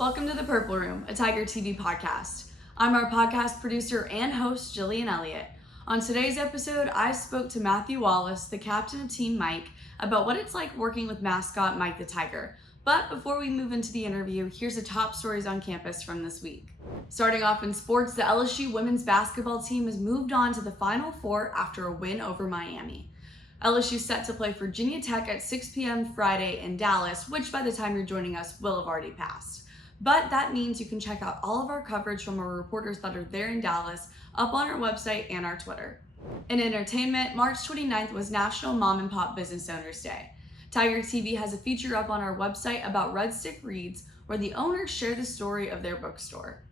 Welcome to the Purple Room, a Tiger TV podcast. I'm our podcast producer and host, Jillian Elliott. On today's episode, I spoke to Matthew Wallace, the captain of Team Mike, about what it's like working with Mascot Mike the Tiger. But before we move into the interview, here's the top stories on campus from this week. Starting off in sports, the LSU women's basketball team has moved on to the Final Four after a win over Miami. LSU set to play Virginia Tech at 6 p.m. Friday in Dallas, which by the time you're joining us will have already passed. But that means you can check out all of our coverage from our reporters that are there in Dallas up on our website and our Twitter. In entertainment, March 29th was National Mom and Pop Business Owners Day. Tiger TV has a feature up on our website about Red Stick Reads, where the owners share the story of their bookstore.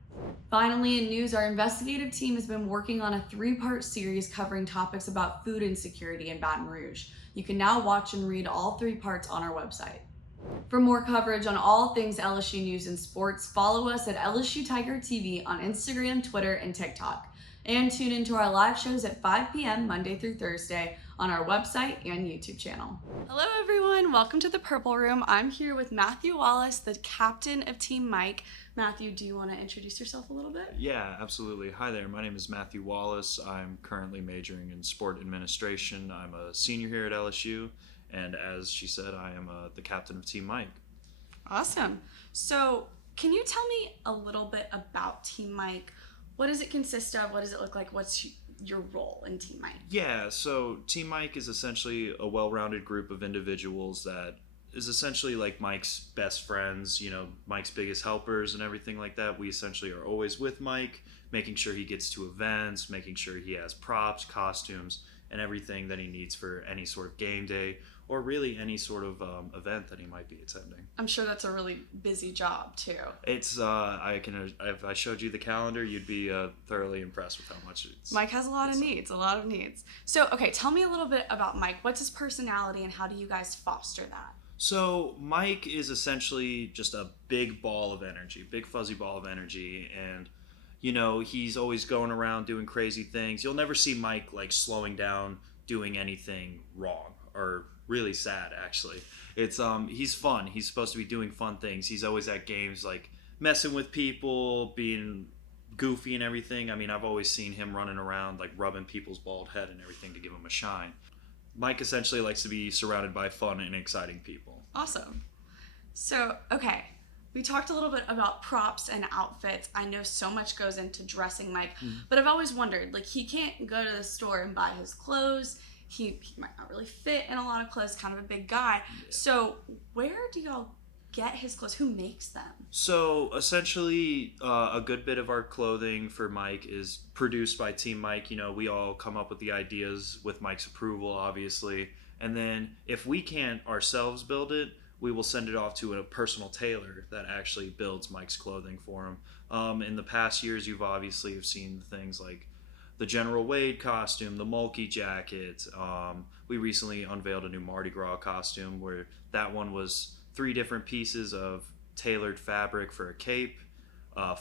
Finally, in news, our investigative team has been working on a 3-part series covering topics about food insecurity in Baton Rouge. You can now watch and read all 3 parts on our website. For more coverage on all things LSU news and sports, follow us at LSU Tiger TV on Instagram, Twitter, and TikTok. And tune into our live shows at 5 p.m. Monday through Thursday on our website and YouTube channel. Hello everyone, welcome to the Purple Room. I'm here with Matthew Wallace, the captain of Team Mike. Matthew, do you want to introduce yourself a little bit? Yeah, absolutely. Hi there, my name is Matthew Wallace. I'm currently majoring in sport administration. I'm a senior here at LSU, and as she said, I am the captain of Team Mike. Awesome. So can you tell me a little bit about Team Mike? What does it consist of? What does it look like? What's your role in Team Mike? Yeah, so Team Mike is essentially a well-rounded group of individuals that is essentially like Mike's best friends, Mike's biggest helpers and everything like that. We essentially are always with Mike, making sure he gets to events, making sure he has props, costumes, and everything that he needs for any sort of game day or really any sort of event that he might be attending. I'm sure that's a really busy job too. It's if I showed you the calendar, you'd be thoroughly impressed with how much it's. Mike has a lot of needs. So, okay, tell me a little bit about Mike. What's his personality and how do you guys foster that? So Mike is essentially just a big ball of energy, big fuzzy ball of energy, and he's always going around doing crazy things. You'll never see Mike like slowing down doing anything wrong or really sad, actually. It's he's fun. He's supposed to be doing fun things. He's always at games like messing with people, being goofy and everything. I mean, I've always seen him running around like rubbing people's bald head and everything to give him a shine. Mike essentially likes to be surrounded by fun and exciting people. Awesome. So, okay, we talked a little bit about props and outfits. I know so much goes into dressing Mike, but I've always wondered, like, he can't go to the store and buy his clothes. He might not really fit in a lot of clothes, kind of a big guy. Yeah. So where do y'all get his clothes? Who makes them? So essentially, a good bit of our clothing for Mike is produced by Team Mike. We all come up with the ideas with Mike's approval, obviously. And then if we can't ourselves build it, we will send it off to a personal tailor that actually builds Mike's clothing for him. In the past years, you've obviously have seen things like the General Wade costume, the Mulkey jacket. We recently unveiled a new Mardi Gras costume where that one was 3 different pieces of tailored fabric for a cape,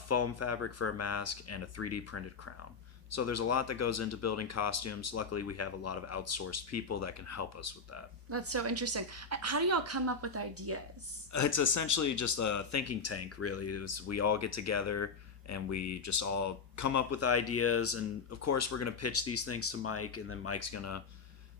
foam fabric for a mask, and a 3D printed crown. So there's a lot that goes into building costumes. Luckily, we have a lot of outsourced people that can help us with that. That's so interesting. How do y'all come up with ideas? It's essentially just a thinking tank, really. We all get together and we just all come up with ideas, and of course we're going to pitch these things to Mike, and then Mike's going to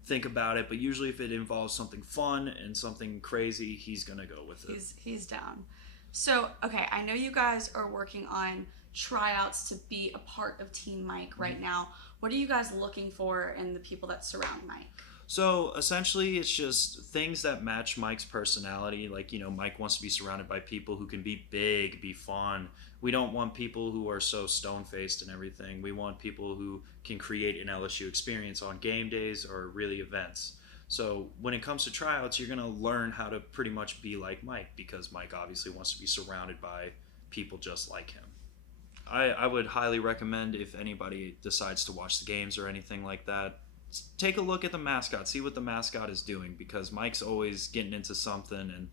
think about it, but usually if it involves something fun and something crazy, he's going to go with it. He's down. So, okay, I know you guys are working on tryouts to be a part of Team Mike right now. What are you guys looking for in the people that surround Mike? So essentially, it's just things that match Mike's personality. Like, Mike wants to be surrounded by people who can be big, be fun. We don't want people who are so stone-faced and everything. We want people who can create an LSU experience on game days or really events. So when it comes to tryouts, you're going to learn how to pretty much be like Mike, because Mike obviously wants to be surrounded by people just like him. I would highly recommend, if anybody decides to watch the games or anything like that, take a look at the Mascot, see what the Mascot is doing, because Mike's always getting into something and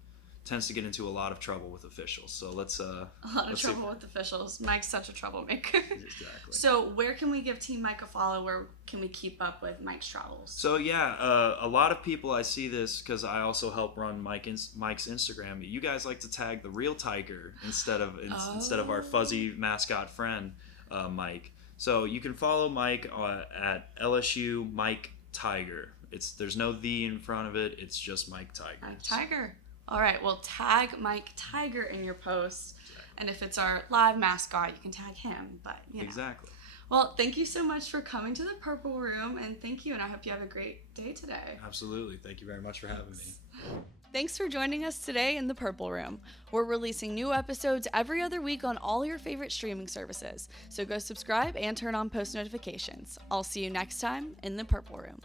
tends to get into a lot of trouble with officials. So let's a lot of trouble with officials. Mike's such a troublemaker. Exactly. So where can we give Team Mike a follow? Where can we keep up with Mike's travels? So yeah, a lot of people, I see this because I also help run Mike's Instagram. You guys like to tag the real Tiger instead of our fuzzy mascot friend, Mike. So you can follow Mike at LSU Mike Tiger. There's no "the" in front of it. It's just Mike Tiger. Mike Tiger. All right. Well, tag Mike Tiger in your posts, and if it's our live mascot, you can tag him. But Exactly. Well, thank you so much for coming to the Purple Room, and thank you, and I hope you have a great day today. Absolutely. Thank you very much for having me. Thanks for joining us today in the Purple Room. We're releasing new episodes every other week on all your favorite streaming services, so go subscribe and turn on post notifications. I'll see you next time in the Purple Room.